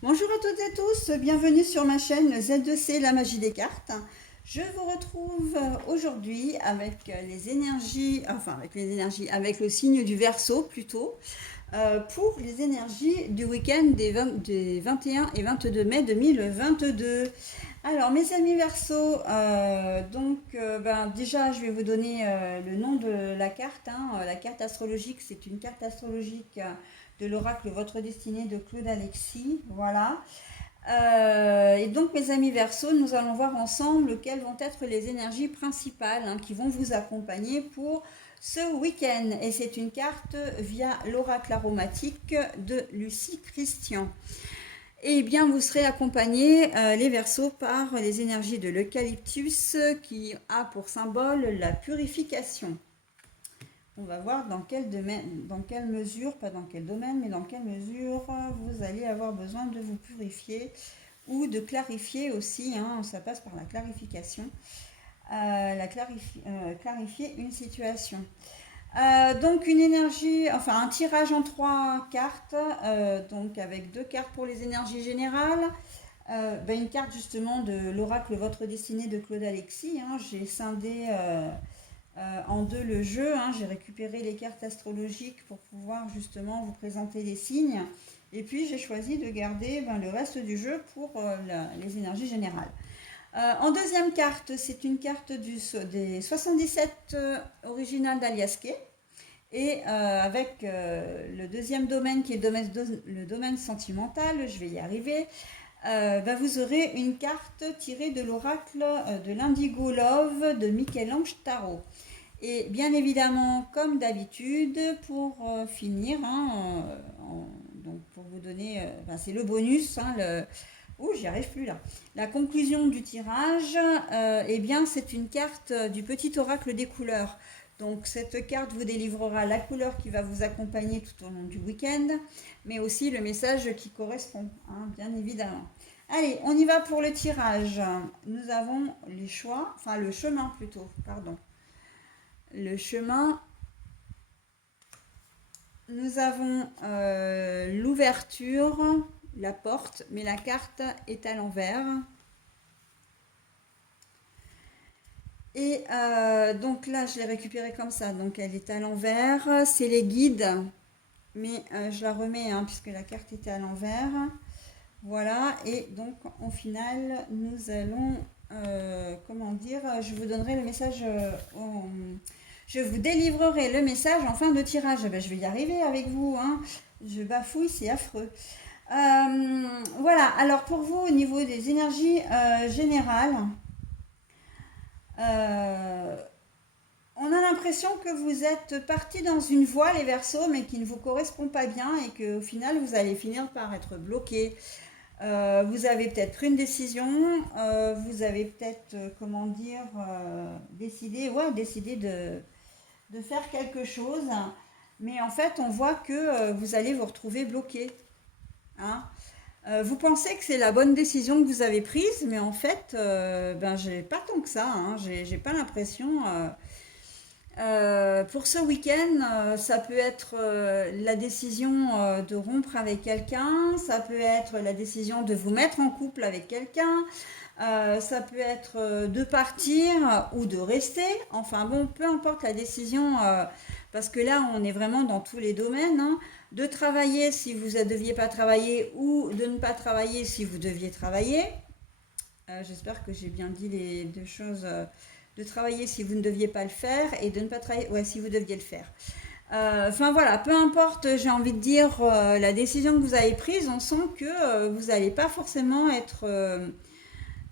Bonjour à toutes et tous, bienvenue sur ma chaîne Z2C, la magie des cartes. Je vous retrouve aujourd'hui avec avec le signe du Verseau plutôt, pour les énergies du week-end des 21 et 22 mai 2022. Alors mes amis Verseau, déjà je vais vous donner le nom de la carte. La carte astrologique, c'est une carte astrologique de l'oracle Votre Destinée de Claude Alexis. Voilà. Et donc, mes amis Verseau, nous allons voir ensemble quelles vont être les énergies principales qui vont vous accompagner pour ce week-end. Et c'est une carte via l'oracle aromatique de Lucie Christian. Et bien, vous serez accompagnés, les Verseaux, par les énergies de l'eucalyptus qui a pour symbole la purification. On va voir dans quel domaine, dans quelle mesure, pas dans quel domaine, mais dans quelle mesure vous allez avoir besoin de vous purifier ou de clarifier aussi. Ça passe par la clarification, clarifier une situation. Donc une énergie, enfin un tirage en 3 cartes, donc avec 2 cartes pour les énergies générales. Une carte justement de l'oracle Votre Destinée de Claude Alexis. J'ai scindé en 2 le jeu. J'ai récupéré les cartes astrologiques pour pouvoir justement vous présenter les signes. Et puis j'ai choisi de garder le reste du jeu pour les énergies générales. En deuxième carte, c'est une carte des 77 originales d'Aliasquet. Et avec le deuxième domaine qui est le domaine sentimental, je vais y arriver, vous aurez une carte tirée de l'oracle de l'Indigo Love de Michel-Ange Tarot. Et bien évidemment, comme d'habitude, pour finir, donc pour vous donner, c'est le bonus, j'y arrive plus là. La conclusion du tirage, c'est une carte du petit oracle des couleurs. Donc cette carte vous délivrera la couleur qui va vous accompagner tout au long du week-end, mais aussi le message qui correspond, bien évidemment. Allez, on y va pour le tirage. Nous avons les choix, le chemin plutôt, pardon. Le chemin, nous avons l'ouverture, la porte, mais la carte est à l'envers. Et donc là, je l'ai récupérée comme ça, donc elle est à l'envers. C'est les guides, mais je la remets puisque la carte était à l'envers. Voilà, et donc en final, nous allons, je vous donnerai le message, je vous délivrerai le message en fin de tirage. Je vais y arriver avec vous, je bafouille, c'est affreux. Voilà, alors pour vous, au niveau des énergies générales, on a l'impression que vous êtes parti dans une voie, les Verseaux, mais qui ne vous correspond pas bien et qu'au final, vous allez finir par être bloqué. Vous avez peut-être pris une décision, vous avez peut-être, décidé de faire quelque chose, mais en fait, on voit que vous allez vous retrouver bloqué. Vous pensez que c'est la bonne décision que vous avez prise, mais en fait, j'ai pas tant que ça. J'ai pas l'impression. Pour ce week-end, ça peut être la décision de rompre avec quelqu'un, ça peut être la décision de vous mettre en couple avec quelqu'un, ça peut être de partir ou de rester. Enfin bon, peu importe la décision, parce que là, on est vraiment dans tous les domaines. De travailler si vous ne deviez pas travailler ou de ne pas travailler si vous deviez travailler. J'espère que j'ai bien dit les 2 choses. De travailler si vous ne deviez pas le faire et de ne pas travailler si vous deviez le faire. Voilà, peu importe, j'ai envie de dire, la décision que vous avez prise, on sent que vous n'allez pas forcément être...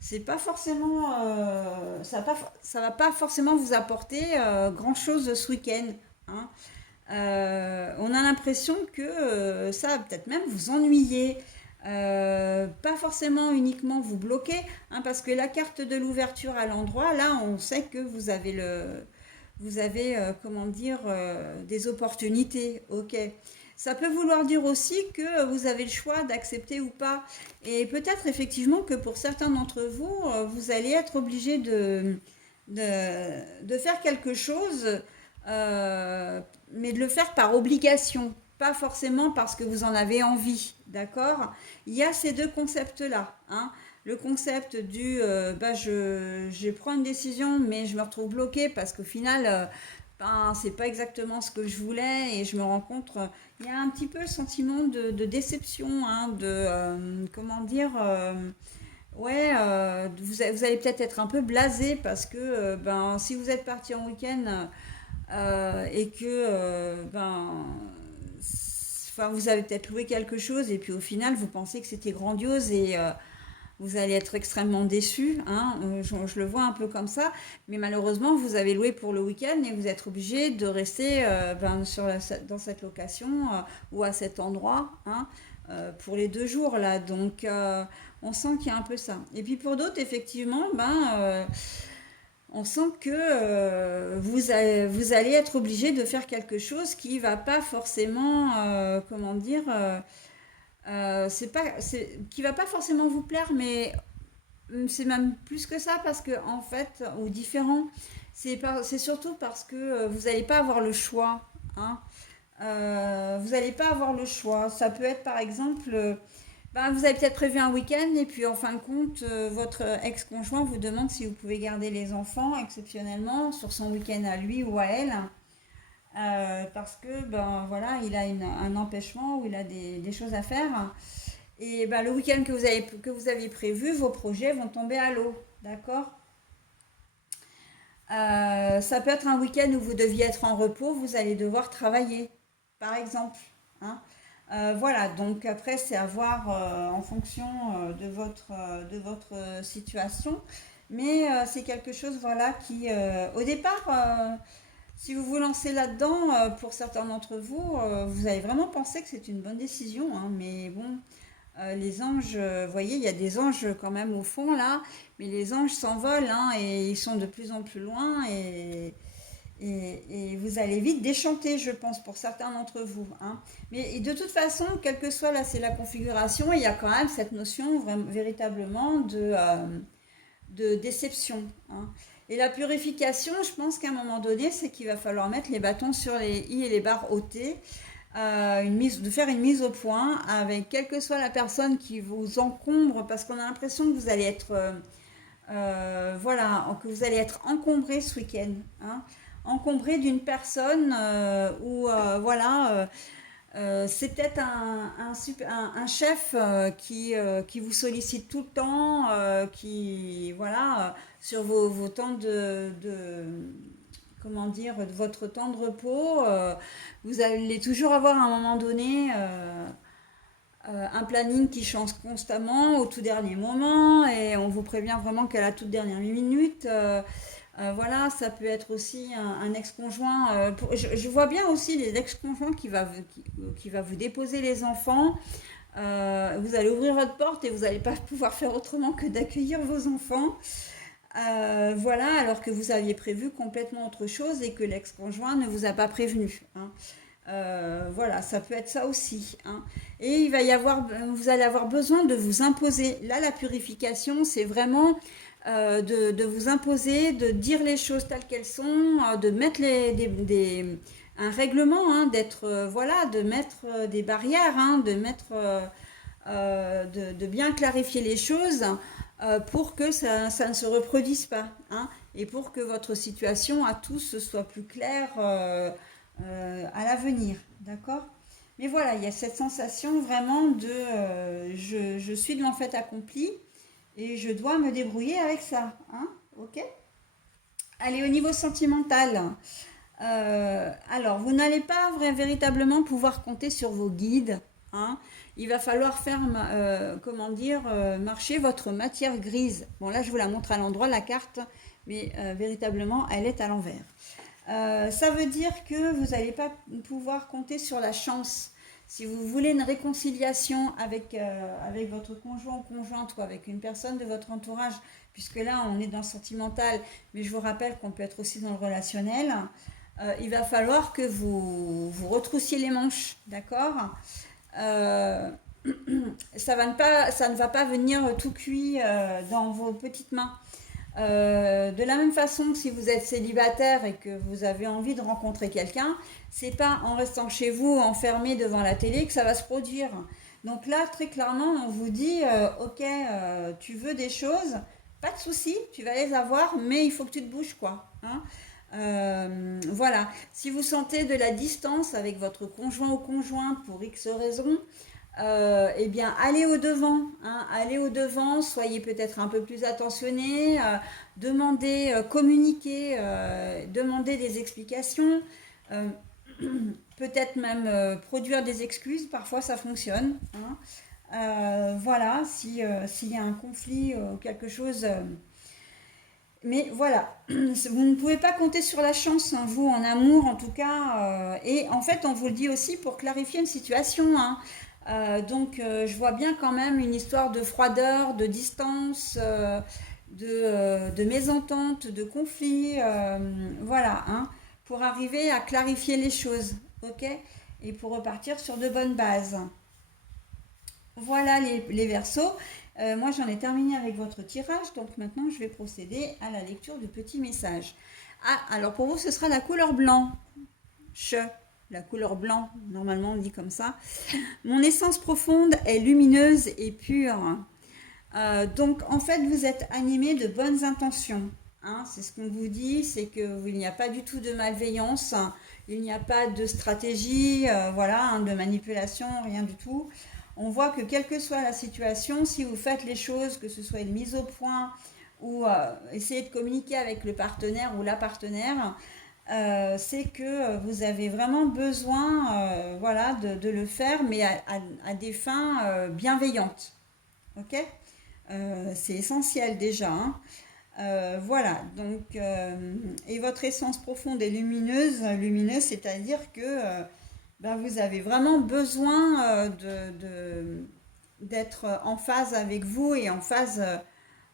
c'est pas forcément... ça va pas forcément vous apporter grand-chose ce week-end. On a l'impression que ça va peut-être même vous ennuyer. Pas forcément uniquement vous bloquer, parce que la carte de l'ouverture à l'endroit, là, on sait que vous avez des opportunités. Ok. Ça peut vouloir dire aussi que vous avez le choix d'accepter ou pas. Et peut-être effectivement que pour certains d'entre vous, vous allez être obligé de faire quelque chose, mais de le faire par obligation, pas forcément parce que vous en avez envie. d'accord? Il y a ces deux concepts-là, hein. Le concept du je prends une décision, mais je me retrouve bloquée parce qu'au final, ben, c'est pas exactement ce que je voulais et je me rends compte, il y a un petit peu le sentiment de déception, hein, comment dire, ouais, vous allez peut-être être un peu blasé parce que ben, si vous êtes parti en week-end et que enfin, vous avez peut-être loué quelque chose et puis au final vous pensez que c'était grandiose et vous allez être extrêmement déçu, hein, je le vois un peu comme ça, mais malheureusement vous avez loué pour le week-end et vous êtes obligé de rester dans cette location ou à cet endroit, hein, pour les 2 jours là. Donc on sent qu'il y a un peu ça. Et puis pour d'autres, effectivement, on sent que vous allez être obligé de faire quelque chose qui va pas forcément, comment dire, qui va pas forcément vous plaire, mais c'est même plus que ça parce que en fait, ou différent, c'est surtout parce que vous n'allez pas avoir le choix, hein. Vous n'allez pas avoir le choix. Ça peut être par exemple, vous avez peut-être prévu un week-end et puis en fin de compte, votre ex-conjoint vous demande si vous pouvez garder les enfants exceptionnellement sur son week-end à lui ou à elle. Parce que ben voilà, il a un empêchement ou il a des choses à faire. Et ben, le week-end que vous aviez prévu, vos projets vont tomber à l'eau. D'accord? Ça peut être un week-end où vous deviez être en repos, vous allez devoir travailler, par exemple, hein. Voilà, donc après, c'est à voir en fonction de votre situation. Mais c'est quelque chose, voilà, qui, au départ, si vous vous lancez là-dedans, pour certains d'entre vous, vous allez vraiment penser que c'est une bonne décision, hein, mais bon, les anges, vous voyez, il y a des anges quand même au fond là, mais les anges s'envolent, hein, et ils sont de plus en plus loin et vous allez vite déchanter, je pense, pour certains d'entre vous, hein. Mais de toute façon, quelle que soit là, c'est la configuration, il y a quand même cette notion véritablement de déception, hein. Et la purification, je pense qu'à un moment donné, c'est qu'il va falloir mettre les bâtons sur les i et les barres au t, de faire une mise au point avec quelle que soit la personne qui vous encombre, parce qu'on a l'impression que vous allez être, voilà, que vous allez être encombré ce week-end, hein, encombré d'une personne ou voilà, c'est peut-être un chef qui vous sollicite tout le temps, qui, voilà, sur vos temps comment dire, de votre temps de repos, vous allez toujours avoir à un moment donné un planning qui change constamment au tout dernier moment et on vous prévient vraiment qu'à la toute dernière minute. Voilà, ça peut être aussi un ex-conjoint. Je vois bien aussi les ex-conjoints qui va vous déposer les enfants. Vous allez ouvrir votre porte et vous n'allez pas pouvoir faire autrement que d'accueillir vos enfants. Voilà, alors que vous aviez prévu complètement autre chose et que l'ex-conjoint ne vous a pas prévenu, hein. Voilà, ça peut être ça aussi, hein. Et vous allez avoir besoin de vous imposer. Là, la purification, c'est vraiment de vous imposer, de dire les choses telles qu'elles sont, de mettre un règlement, hein, voilà, de mettre des barrières, hein, de bien clarifier les choses pour que ça ne se reproduise pas, hein, et pour que votre situation à tous soit plus claire à l'avenir, d'accord? Mais voilà, il y a cette sensation vraiment de je suis devant le fait accompli et je dois me débrouiller avec ça, hein, ok? Allez, au niveau sentimental, alors vous n'allez pas véritablement pouvoir compter sur vos guides, hein. Il va falloir faire, comment dire, marcher votre matière grise. Bon, là, je vous la montre à l'endroit, la carte, mais véritablement, elle est à l'envers. Ça veut dire que vous n'allez pas pouvoir compter sur la chance. Si vous voulez une réconciliation avec votre conjoint ou conjointe ou avec une personne de votre entourage, puisque là on est dans le sentimental, mais je vous rappelle qu'on peut être aussi dans le relationnel, il va falloir que vous retroussiez les manches, d'accord? Ça ne va pas venir tout cuit dans vos petites mains. De la même façon que si vous êtes célibataire et que vous avez envie de rencontrer quelqu'un, c'est pas en restant chez vous enfermé devant la télé que ça va se produire. Donc là, très clairement, on vous dit, ok, tu veux des choses, pas de souci, tu vas les avoir, mais il faut que tu te bouges, quoi. Hein. Voilà. Si vous sentez de la distance avec votre conjoint ou conjointe pour X raisons, eh bien, allez au devant, hein, allez au devant, soyez peut-être un peu plus attentionné, demandez, communiquez, demandez des explications, euh, peut-être même produire des excuses, parfois ça fonctionne. Hein. Voilà, si, s'il y a un conflit ou quelque chose. Mais voilà, vous ne pouvez pas compter sur la chance, hein, vous, en amour en tout cas. Et en fait, on vous le dit aussi pour clarifier une situation. Hein. Donc, je vois bien quand même une histoire de froideur, de distance, de mésentente, de conflit. Voilà, hein, pour arriver à clarifier les choses. OK? Et pour repartir sur de bonnes bases. Voilà les versos. Moi, j'en ai terminé avec votre tirage, donc maintenant, je vais procéder à la lecture du petit message. Ah, alors pour vous, ce sera la couleur blanc. La couleur blanc, normalement on dit comme ça. Mon essence profonde est lumineuse et pure. Donc en fait, vous êtes animé de bonnes intentions. Hein, c'est ce qu'on vous dit, c'est qu'il n'y a pas du tout de malveillance, il n'y a pas de stratégie, voilà, hein, de manipulation, rien du tout. On voit que quelle que soit la situation, si vous faites les choses, que ce soit une mise au point ou essayer de communiquer avec le partenaire ou la partenaire, c'est que vous avez vraiment besoin voilà, de le faire, mais à des fins bienveillantes. Ok. C'est essentiel déjà. Hein. Voilà, et votre essence profonde est lumineuse, c'est-à-dire que ben, vous avez vraiment besoin d'être en phase avec vous et en phase,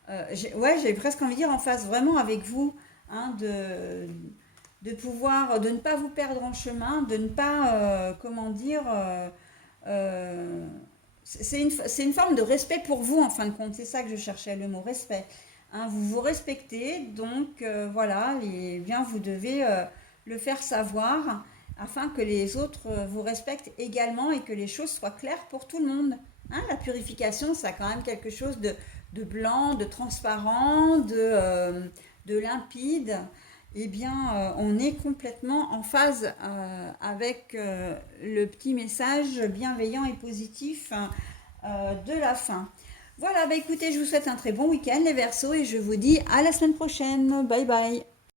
ouais, j'ai presque envie de dire en phase vraiment avec vous, hein, de pouvoir, de ne pas vous perdre en chemin, de ne pas, comment dire, c'est une forme de respect pour vous en fin de compte, c'est ça que je cherchais, le mot respect. Hein, vous vous respectez, donc voilà, et bien vous devez le faire savoir afin que les autres vous respectent également et que les choses soient claires pour tout le monde. Hein, la purification, ça a quand même quelque chose de blanc, de transparent, de limpide. Eh bien, on est complètement en phase avec le petit message bienveillant et positif de la fin. Voilà, bah écoutez, je vous souhaite un très bon week-end les Verseaux et je vous dis à la semaine prochaine. Bye bye.